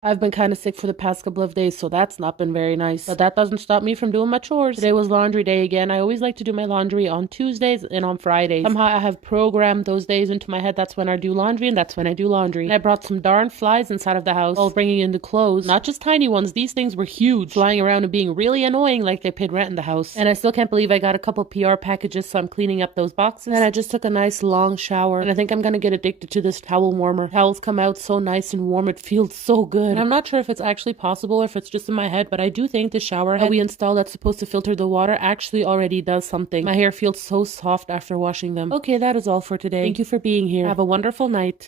I've been kind of sick for the past couple of days, so that's not been very nice. But that doesn't stop me from doing my chores. Today was laundry day again. I always like to do my laundry on Tuesdays and on Fridays. Somehow I have programmed those days into my head. That's when I do laundry and that's when I do laundry. And I brought some darn flies inside of the house while bringing in the clothes. Not just tiny ones. These things were huge, flying around and being really annoying like they paid rent in the house. And I still can't believe I got a couple PR packages, so I'm cleaning up those boxes. And I just took a nice long shower. And I think I'm gonna get addicted to this towel warmer. Towels come out so nice and warm. It feels so good. And I'm not sure if it's actually possible or if it's just in my head, but I do think the shower head we installed that's supposed to filter the water actually already does something. My hair feels so soft after washing them. Okay, that is all for today. Thank you for being here. Have a wonderful night.